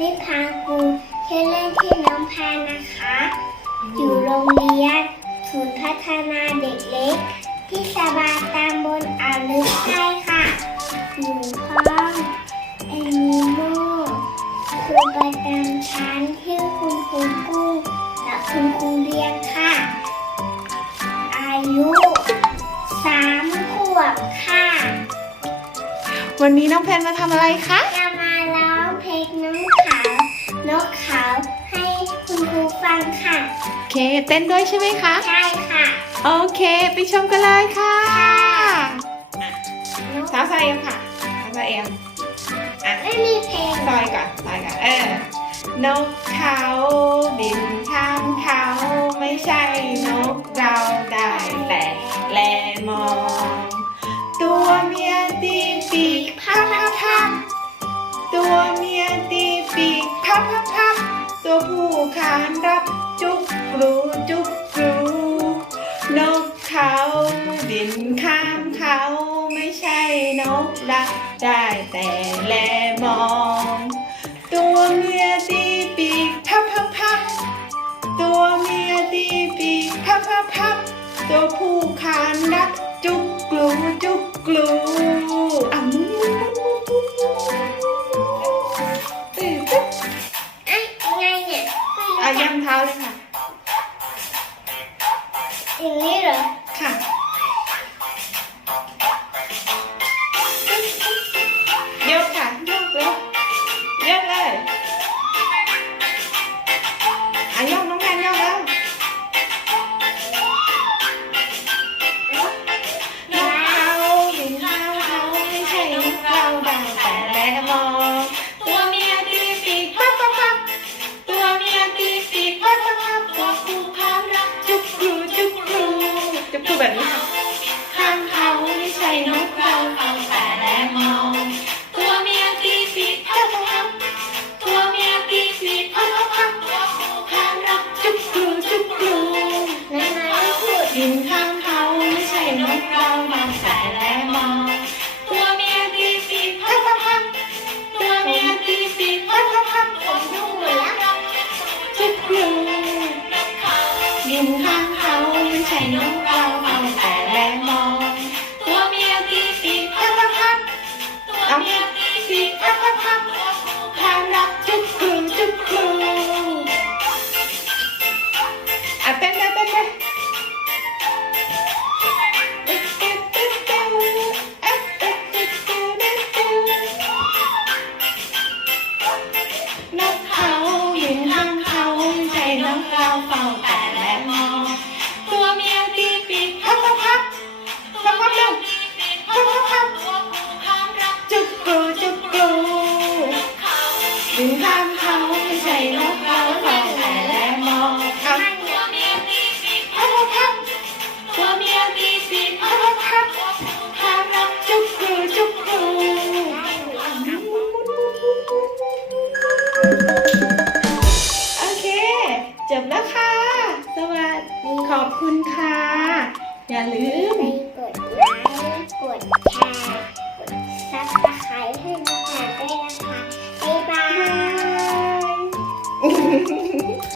นิพานครูชื่อเล่นที่น้องพานะคะ อยู่โรงเรียนศูนย์พัฒนาเด็กเล็ก ที่สบายตามบนอ่าวลึกใต้ค่ะหนูพ้องแอนิโมครูประจำชั้นชื่อคุณครูกุ้งและคุณครูเรียนค่ะ อายุสามขวบค่ะ วันนี้น้องแพนมาทำอะไรคะ ครูฟังค่ะ โอเค เต้นด้วยใช่ไหมคะ ใช่ค่ะ โอเค ไปชมกันเลยค่ะนกสาวสายเอ็มค่ะสาวสายเอ็มอะไม่มีเพลงซอยก่อนซอยก่อนเออนกเขาบินข้ามเขาไม่ใช่นก ผู้ขานรับจุกกรูจุกกรูนกเขาบินข้ามเขาไม่ใช่นกละได้แต่แลมอง ตัวเมียตีปีกพับพับพับตัวเมียตีปีกพับพับพับตัวผู้ขานรับจุกกลูจุกกลูอะ อ บินข้างเขาไม่ใช่นกเราเอาแต่แลมอง ตัวเมียตีปีกพับพับพับตัวเมียตีปีกพับพับพับความรักจุกกรูจุกกรู นกเราเฝ้าแต่แลมองเอานั่นเนี่ยพับพับพับตัวเมียตีปีกพับพับพับควารักจุกกรูจุกกรูโอเค จบแล้วค่ะ สวัสดีขอบคุณค่ะ อย่าลืม ไปกดไลค์กดแชร์กดซับสไคร